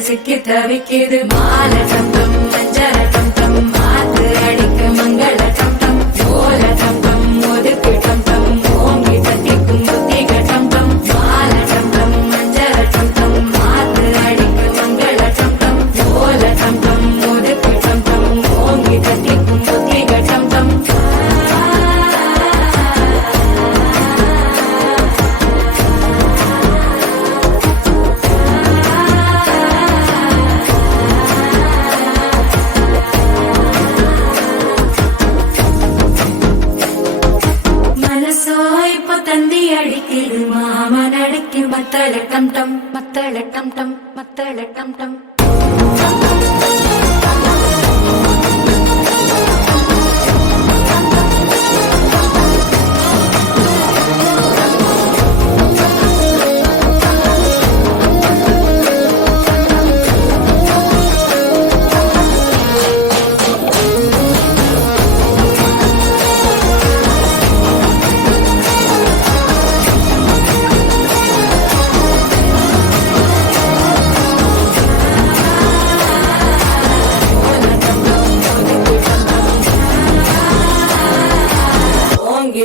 சிக்கி தவிக்குது மால டம் டம் மஞ்சள டம் டம் மாத்து அடிக்க மங்கள டம் டம் ஓல டம் டம் ஒதுக்கு டம் டம் ஓங்கி தட்டிக்கும் புத்திக டம் டம் மால டம் டம் மஞ்சள டம் டம் மாத்து அடிக்க மங்கள டம் டம் ஓல டம் டம் ஒதுக்கு டம் டம் ஓங்கி தட்டிக்கும் புத்திக டம் டம் தந்தி அடிக்குது மாமன் அடிக்கு மத்தள டம் டம் மத்தள டம் டம் மத்தள டம் டம்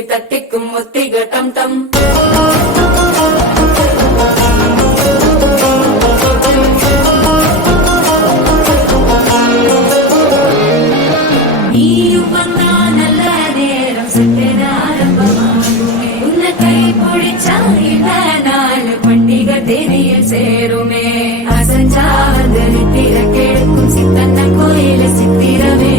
தட்டிக்கும் ஒத்திக டம் டம் நீயும் வந்தா நல்ல நேரம் சட்டென ஆரம்பமாகுமே உன்னை கை பிடிச்சா இந்த நாள் பண்டிகை தெரியல் சேருமே அசஞ்சா வந்து நித்திர கேட்கும் சித்தன்ன கோயில சித்திரமே